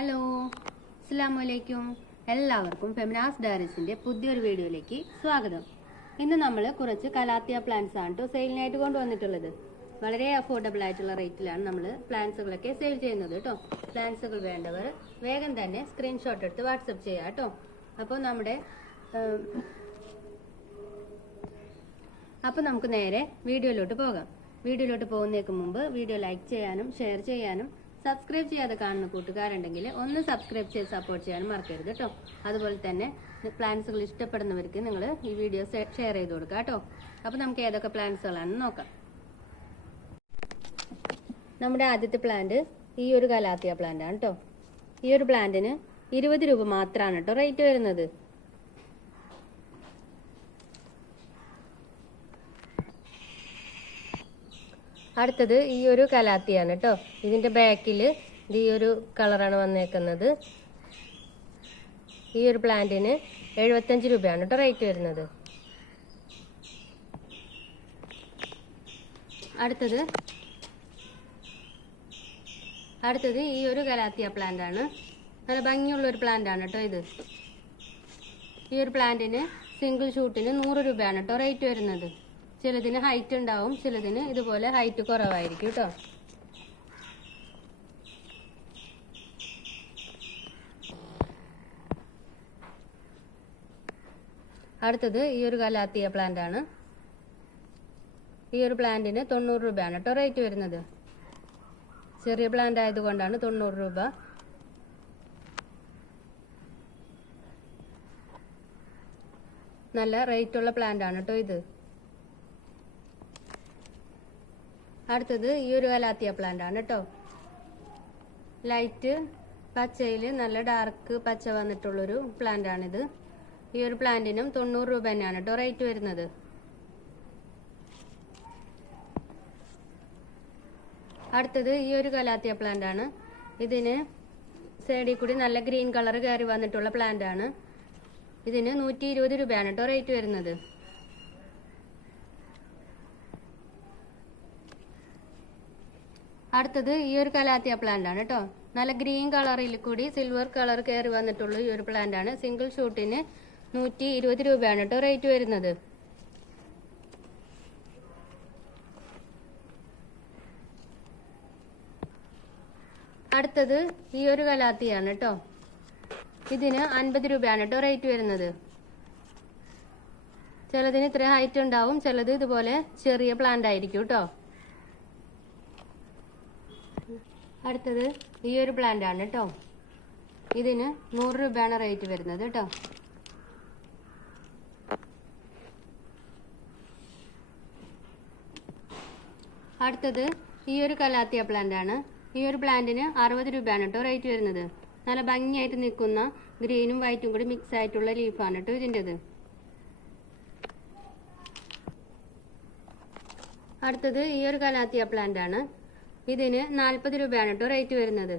Hello, അസ്സലാമലൈക്കും. എല്ലാവർക്കും ഫെമിനാസ് ഡയറീസിന്റെ പുതിയൊരു വീഡിയോയിലേക്ക് സ്വാഗതം. ഇന്ന് നമ്മൾ കുറച്ച് കലാത്തിയ പ്ലാന്റ്സ് ആണ് കേട്ടോ സെയിലിനായിട്ട് കൊണ്ടുവന്നിട്ടുള്ളത്. വളരെ അഫോർഡബിൾ ആയിട്ടുള്ള റേറ്റിലാണ് നമ്മൾ പ്ലാന്റ്സുകളൊക്കെ സെയിൽ ചെയ്യുന്നത് കേട്ടോ. പ്ലാന്റ്സുകൾ വേണ്ടവർ വേഗം തന്നെ സ്ക്രീൻഷോട്ട് എടുത്ത് വാട്സപ്പ് ചെയ്യാം കേട്ടോ. അപ്പോൾ നമുക്ക് നേരെ വീഡിയോയിലോട്ട് പോകാം. വീഡിയോയിലോട്ട് പോകുന്നതിന് മുമ്പ് വീഡിയോ ലൈക്ക് ചെയ്യാനും ഷെയർ ചെയ്യാനും സബ്സ്ക്രൈബ് ചെയ്യാതെ കാണുന്ന കൂട്ടുകാരുണ്ടെങ്കിൽ ഒന്ന് സബ്സ്ക്രൈബ് ചെയ്ത് സപ്പോർട്ട് ചെയ്യാനും മറക്കരുത് കേട്ടോ. അതുപോലെ തന്നെ പ്ലാന്റ്സുകൾ ഇഷ്ടപ്പെടുന്നവർക്ക് നിങ്ങൾ ഈ വീഡിയോ ഷെയർ ചെയ്ത് കൊടുക്കുക കേട്ടോ. അപ്പോൾ നമുക്ക് ഏതൊക്കെ പ്ലാന്റ്സുകളാണെന്ന് നോക്കാം. നമ്മുടെ ആദ്യത്തെ പ്ലാന്റ് ഈ ഒരു കലാത്തിയ പ്ലാന്റ് ആണ് കേട്ടോ. ഈ ഒരു പ്ലാന്റിന് 20 രൂപ മാത്രമാണ് കേട്ടോ റേറ്റ് വരുന്നത്. അടുത്തത് ഈ ഒരു കലാത്തിയാണ് കേട്ടോ. ഇതിന്റെ ബാക്കിൽ ഈ ഒരു കളറാണ് വന്നേക്കുന്നത്. ഈ ഒരു പ്ലാന്റിന് 75 രൂപയാണ് കേട്ടോ റേറ്റ് വരുന്നത്. അടുത്തത് ഈ ഒരു കലാത്തിയ പ്ലാന്റ് ആണ്. നല്ല ഭംഗിയുള്ള ഒരു പ്ലാന്റ് ആണ് കേട്ടോ ഇത്. ഈ ഒരു പ്ലാന്റിന് സിംഗിൾ ഷൂട്ടിന് 100 രൂപയാണ് കേട്ടോ റേറ്റ് വരുന്നത്. ചിലതിന് ഹൈറ്റ് ഉണ്ടാവും, ചിലതിന് ഇതുപോലെ ഹൈറ്റ് കുറവായിരിക്കും കേട്ടോ. അടുത്തത് ഈ ഒരു കലാത്തിയ പ്ലാന്റ് ആണ്. ഈ ഒരു പ്ലാന്റിന് 90 രൂപയാണ് കേട്ടോ റേറ്റ് വരുന്നത്. ചെറിയ പ്ലാന്റ് ആയതുകൊണ്ടാണ് 90 രൂപ. നല്ല റേറ്റുള്ള പ്ലാന്റ് ആണ് കേട്ടോ ഇത്. അടുത്തത് ഈ ഒരു കലാത്തിയ പ്ലാന്റ് ആണ് കേട്ടോ. ലൈറ്റ് പച്ചയിൽ നല്ല ഡാർക്ക് പച്ച വന്നിട്ടുള്ളൊരു പ്ലാന്റ് ആണിത്. ഈ ഒരു പ്ലാന്റിനും 90 രൂപ തന്നെയാണ് കേട്ടോ റേറ്റ് വരുന്നത്. അടുത്തത് ഈ ഒരു കലാത്തിയ പ്ലാന്റ് ആണ്. ഇതിന് സൈഡിൽ കൂടി നല്ല ഗ്രീൻ കളർ കയറി വന്നിട്ടുള്ള പ്ലാന്റ് ആണ്. ഇതിന് 120 രൂപയാണ് കേട്ടോ റേറ്റ് വരുന്നത്. അടുത്തത് ഈ ഒരു കലാത്തിയ പ്ലാന്റ് ആണ് കേട്ടോ. നല്ല ഗ്രീൻ കളറിൽ കൂടി സിൽവർ കളർ കയറി വന്നിട്ടുള്ള ഈ ഒരു പ്ലാന്റ് ആണ്. സിംഗിൾ ഷൂട്ടിന് 120 രൂപയാണ് കേട്ടോ റേറ്റ് വരുന്നത്. അടുത്തത് ഈ ഒരു കലാത്തിയാണ് കേട്ടോ. ഇതിന് 50 രൂപയാണ് കേട്ടോ റേറ്റ് വരുന്നത്. ചിലതിന് ഇത്ര ഹൈറ്റ് ഉണ്ടാവും, ചിലത് ഇതുപോലെ ചെറിയ പ്ലാന്റ് ആയിരിക്കും കേട്ടോ. അടുത്തത് ഈ ഒരു പ്ലാന്റ് ആണ് കേട്ടോ. ഇതിന് 100 രൂപയാണ് റേറ്റ് വരുന്നത് കേട്ടോ. അടുത്തത് ഈ ഒരു കലാത്തിയ പ്ലാന്റ് ആണ്. ഈ ഒരു പ്ലാന്റിന് 60 രൂപയാണ് കേട്ടോ റേറ്റ് വരുന്നത്. നല്ല ഭംഗിയായിട്ട് നിൽക്കുന്ന ഗ്രീനും വൈറ്റും കൂടി മിക്സ് ആയിട്ടുള്ള ലീഫാണ് കേട്ടോ ഇതിൻ്റെത്. അടുത്തത് ഈ ഒരു കലാത്തിയ പ്ലാന്റ് ആണ്. ഇതിന് 40 രൂപയാണ് കേട്ടോ റേറ്റ് വരുന്നത്.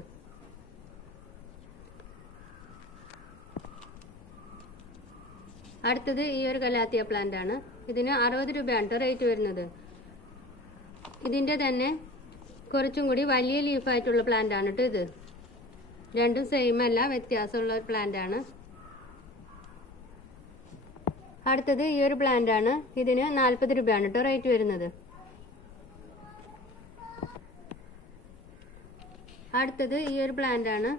അടുത്തത് ഈ ഒരു കലാത്തിയ പ്ലാന്റ് ആണ്. ഇതിന് 60 രൂപയാണ് കേട്ടോ റേറ്റ് വരുന്നത്. ഇതിന്റെ തന്നെ കുറച്ചും കൂടി വലിയ ലീഫായിട്ടുള്ള പ്ലാന്റ് ആണ് കേട്ടോ ഇത്. രണ്ടും സെയിം അല്ല, വ്യത്യാസമുള്ള പ്ലാന്റ് ആണ്. അടുത്തത് ഈ ഒരു പ്ലാന്റ് ആണ്. ഇതിന് 40 രൂപയാണ് കേട്ടോ റേറ്റ് വരുന്നത്. അടുത്തത് ഈ ഒരു പ്ലാന്റ് ആണ്.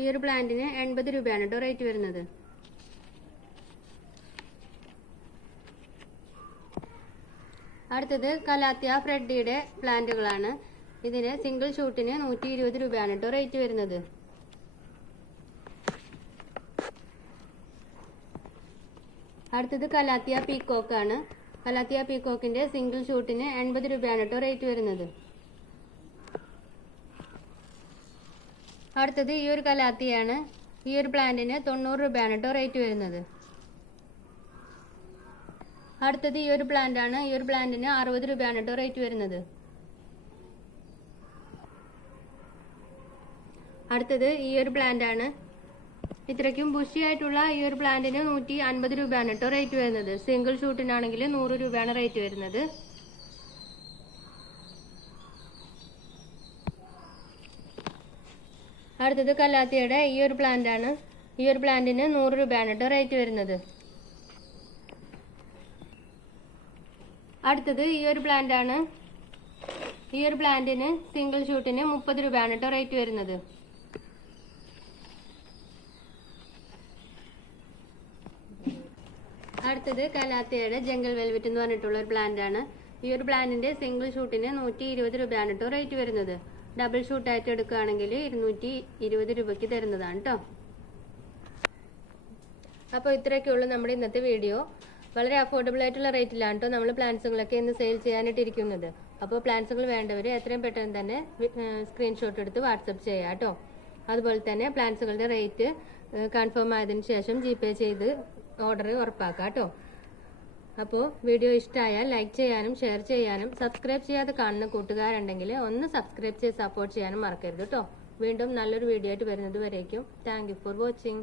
ഈ ഒരു പ്ലാന്റിന് 80 രൂപയാണ് കേട്ടോ റേറ്റ് വരുന്നത്. അടുത്തത് കലാത്തിയ ഫ്രെഡിയുടെ പ്ലാന്റുകളാണ്. ഇതിന് സിംഗിൾ ഷൂട്ടിന് 120 രൂപയാണ് കേട്ടോ റേറ്റ് വരുന്നത്. അടുത്തത് കലാത്തിയ പീക്കോക്ക് ആണ്. കലാത്തിയ പീക്കോക്കിന്റെ സിംഗിൾ ഷൂട്ടിന് 80 രൂപയാണ് കേട്ടോ റേറ്റ് വരുന്നത്. അടുത്തത് ഈ ഒരു കലാത്തിയാണ്. ഈ ഒരു പ്ലാന്റിന് 90 രൂപയാണ് കേട്ടോ റേറ്റ് വരുന്നത്. അടുത്തത് ഈ ഒരു പ്ലാന്റ് ആണ്. ഈ ഒരു പ്ലാന്റിന് 60 രൂപയാണ് കേട്ടോ റേറ്റ് വരുന്നത്. അടുത്തത് ഈ ഒരു പ്ലാന്റ് ആണ്. ഇത്രയ്ക്കും ബുഷി ആയിട്ടുള്ള ഈ ഒരു പ്ലാന്റിന് 150 രൂപയാണ് കേട്ടോ റേറ്റ് വരുന്നത്. സിംഗിൾ ഷൂട്ടിനാണെങ്കിൽ 100 രൂപയാണ് റേറ്റ് വരുന്നത്. അടുത്തത് കലാത്തിയുടെ ഈ ഒരു പ്ലാന്റ് ആണ്. ഈ ഒരു പ്ലാന്റിന് 100 രൂപയാണ് കേട്ടോ റേറ്റ് വരുന്നത്. അടുത്തത് ഈ ഒരു പ്ലാന്റ് ആണ്. ഈ ഒരു പ്ലാന്റിന് സിംഗിൾ ഷൂട്ടിന് 30 രൂപയാണ് കേട്ടോ റേറ്റ് വരുന്നത്. അടുത്തത് കലാത്തിയുടെ ജംഗിൾ വെൽവെറ്റ് എന്ന് പറഞ്ഞിട്ടുള്ള ഒരു പ്ലാന്റ് ആണ്. ഈ ഒരു പ്ലാന്റിന്റെ സിംഗിൾ ഷൂട്ടിന് 120 രൂപയാണ് കേട്ടോ റേറ്റ് വരുന്നത്. ഡബിൾ ഷൂട്ടായിട്ട് എടുക്കുകയാണെങ്കിൽ 220 രൂപയ്ക്ക് തരുന്നതാണ് കേട്ടോ. അപ്പോൾ ഇത്രയൊക്കെയുള്ളൂ നമ്മുടെ ഇന്നത്തെ വീഡിയോ. വളരെ അഫോർഡബിൾ ആയിട്ടുള്ള റേറ്റിലാണ് കേട്ടോ നമ്മൾ പ്ലാന്റ്സുകളൊക്കെ ഇന്ന് സെയിൽ ചെയ്യാനായിട്ടിരിക്കുന്നത്. അപ്പോൾ പ്ലാന്റ്സുകൾ വേണ്ടവർ എത്രയും പെട്ടെന്ന് തന്നെ സ്ക്രീൻഷോട്ട് എടുത്ത് വാട്സപ്പ് ചെയ്യാം കേട്ടോ. അതുപോലെ തന്നെ പ്ലാന്റ്സുകളുടെ റേറ്റ് കൺഫേം ആയതിനു ശേഷം GPay ചെയ്ത് ഓർഡർ ഉറപ്പാക്കാം കേട്ടോ. അപ്പോൾ വീഡിയോ ഇഷ്ടമായാൽ ലൈക്ക് ചെയ്യാനും ഷെയർ ചെയ്യാനും സബ്സ്ക്രൈബ് ചെയ്യാതെ കാണുന്ന കൂട്ടുകാരുണ്ടെങ്കിൽ ഒന്ന് സബ്സ്ക്രൈബ് ചെയ്ത് സപ്പോർട്ട് ചെയ്യാനും മറക്കരുത് കേട്ടോ. വീണ്ടും നല്ലൊരു വീഡിയോ ആയിട്ട് വരുന്നത് വരേക്കും താങ്ക് യു ഫോർ വാച്ചിങ്.